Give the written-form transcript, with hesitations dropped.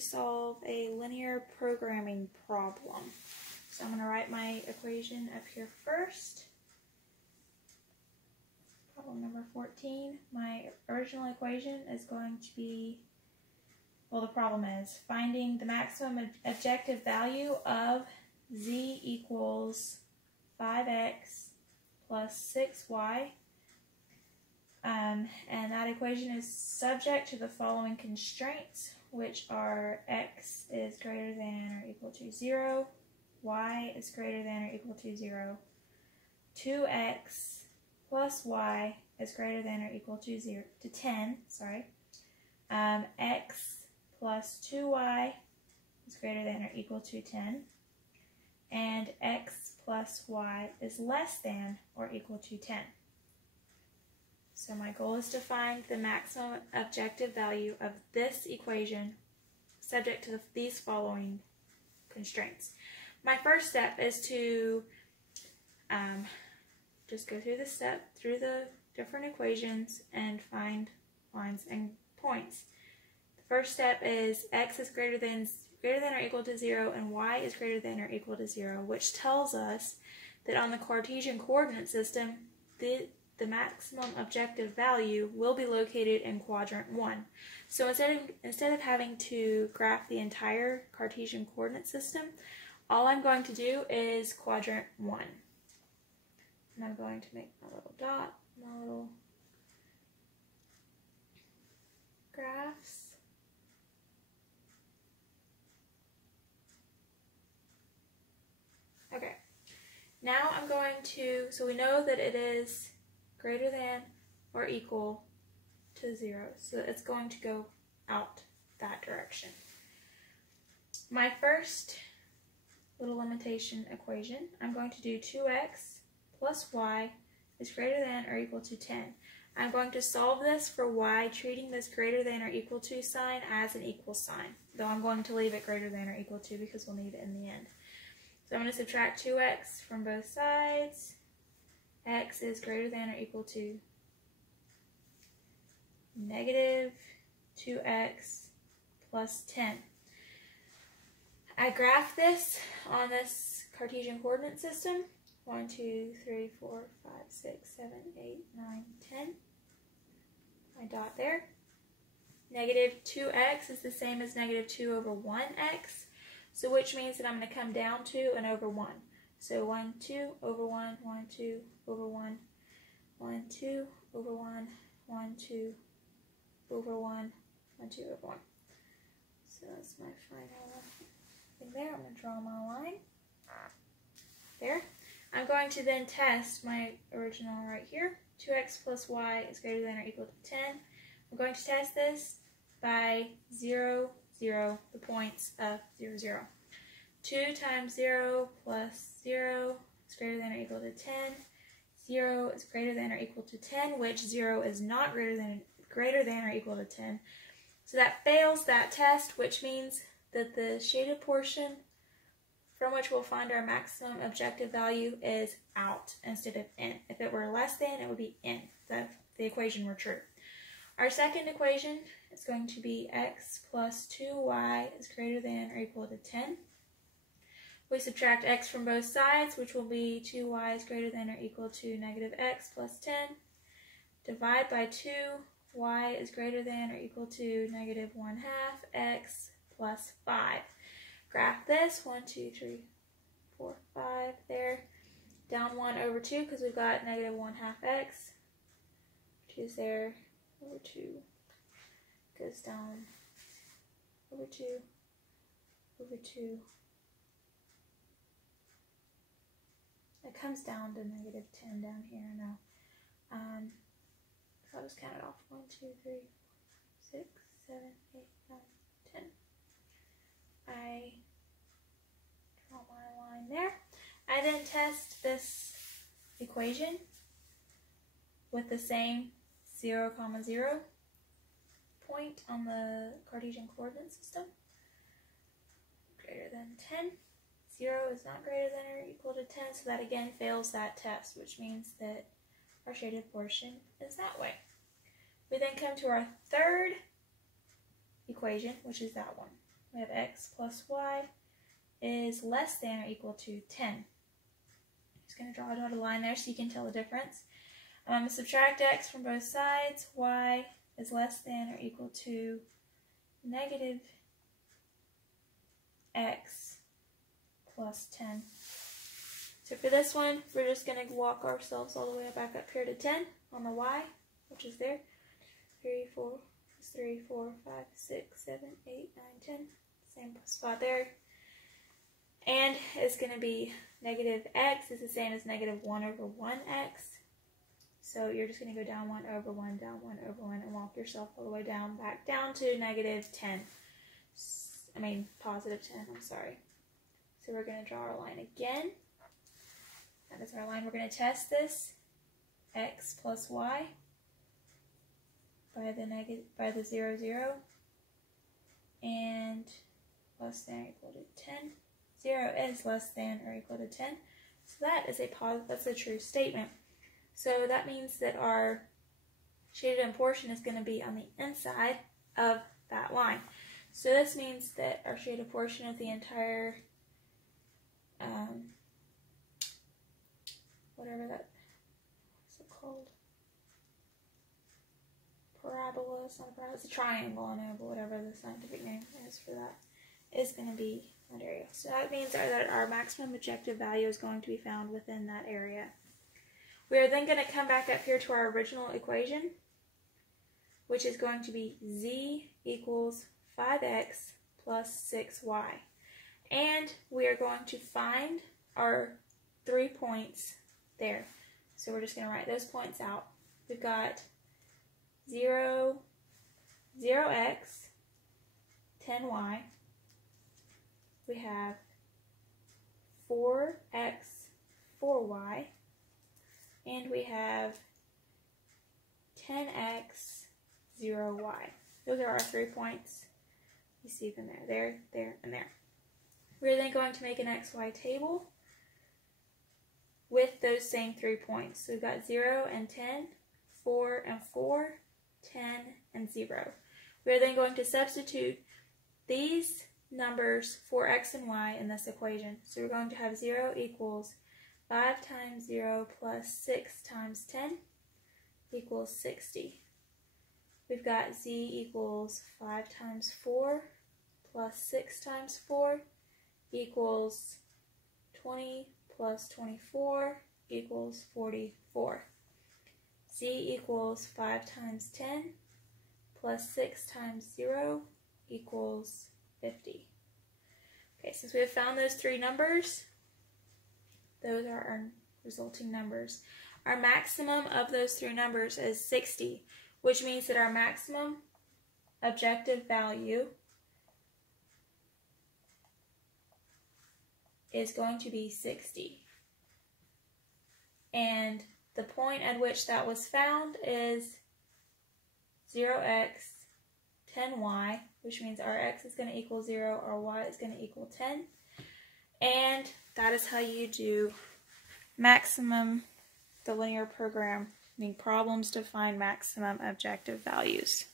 solve a linear programming problem. So I'm going to write my equation up here first. Problem number 14. My original equation is going to be, well, the problem is finding the maximum objective value of z equals 5x plus 6y. And that equation is subject to the following constraints, which are x is greater than or equal to 0, y is greater than or equal to 0, 2x plus y is greater than or equal to 10, x plus 2y is greater than or equal to 10, and x plus y is less than or equal to 10. So my goal is to find the maximum objective value of this equation subject to these following constraints. My first step is to just go through the different equations and find lines and points. The first step is x is greater than or equal to 0 and y is greater than or equal to 0, which tells us that on the Cartesian coordinate system, the maximum objective value will be located in quadrant 1. So instead of having to graph the entire Cartesian coordinate system, all I'm going to do is quadrant 1. And I'm going to make my little dot, my little graphs. Okay, now I'm going to, so we know that it is greater than or equal to 0, so it's going to go out that direction. My first little limitation equation, I'm going to do 2x plus y is greater than or equal to 10. I'm going to solve this for y, treating this greater than or equal to sign as an equal sign, though I'm going to leave it greater than or equal to because we'll need it in the end. So I'm going to subtract 2x from both sides. X is greater than or equal to negative 2x plus 10. I graph this on this Cartesian coordinate system. 1, 2, 3, 4, 5, 6, 7, 8, 9, 10. My dot there. Negative 2x is the same as negative 2 over 1x, so which means that I'm going to come down 2 and over 1. So 1, 2 over 1, 1, 2 over 1, 1, 2 over 1, 1, 2 over 1, 1, 2 over 1. So that's my final thing there. I'm going to draw my line there. I'm going to then test my original right here. 2x plus y is greater than or equal to 10. I'm going to test this by 0, 0, the points of 0, 0. 2 times 0 plus 0 is greater than or equal to 10. 0 is greater than or equal to 10, which 0 is not greater than or equal to 10. So that fails that test, which means that the shaded portion from which we'll find our maximum objective value is out instead of in. If it were less than, it would be in, if the equation were true. Our second equation is going to be x plus 2y is greater than or equal to 10. We subtract x from both sides, which will be 2y is greater than or equal to negative x plus 10. Divide by 2, y is greater than or equal to negative 1/2 x plus 5. Graph this, 1, 2, 3, 4, 5 there. Down 1 over 2 because we've got negative 1/2 x. 2 is there, over 2 goes down, over 2, over 2. It comes down to negative 10 down here now. So I'll just count it off. 1, 2, 3, 4, 6, 7, 8, 9, 10. I draw my line there. I then test this equation with the same 0, 0 point on the Cartesian coordinate system. Greater than 10. 0 is not greater than or equal to 10, so that again fails that test, which means that our shaded portion is that way. We then come to our third equation, which is that one. we have x plus y is less than or equal to 10. Just going to draw a dotted line there so you can tell the difference. I'm going to subtract x from both sides. Y is less than or equal to negative x plus 10. So for this one, we're just going to walk ourselves all the way back up here to 10 on the y, which is there. 3, 4, 5, 6, 7, 8, 9, 10. Same spot there. And it's going to be negative x is the same as negative 1 over 1x. So you're just going to go down 1 over 1, down 1 over 1, and walk yourself all the way down, back down to negative 10. Positive 10, I'm sorry. So we're going to draw our line again. That is our line. We're going to test this, x plus y, by the 0, 0, and less than or equal to 10. 0 is less than or equal to 10. So that's a true statement. So that means that our shaded in portion is going to be on the inside of that line. So this means that our shaded portion of the entire, whatever that, what's it called? Parabola, it's not a parabola, it's a triangle, I know, but whatever the scientific name is for that, is going to be that area. So that means that our maximum objective value is going to be found within that area. We are then going to come back up here to our original equation, which is going to be z equals 5x plus 6y. And we are going to find our 3 points there. So we're just going to write those points out. We've got 0, 0x, 10y. We have 4x, 4y. And we have 10x, 0y. Those are our 3 points. You see them there, and there. We're then going to make an xy table with those same 3 points. So we've got 0 and 10, 4 and 4, 10 and 0. We're then going to substitute these numbers for x and y in this equation. So we're going to have 0 equals 5 times 0 plus 6 times 10 equals 60. We've got z equals 5 times 4 plus 6 times 4 equals 20 plus 24 equals 44. Z equals 5 times 10 plus 6 times 0 equals 50. Okay, since we have found those 3 numbers, those are our resulting numbers. Our maximum of those 3 numbers is 60, which means that our maximum objective value is going to be 60. And the point at which that was found is 0x, 10y, which means our x is going to equal 0, our y is going to equal 10. And that is how you do maximum, the linear program, problems to find maximum objective values.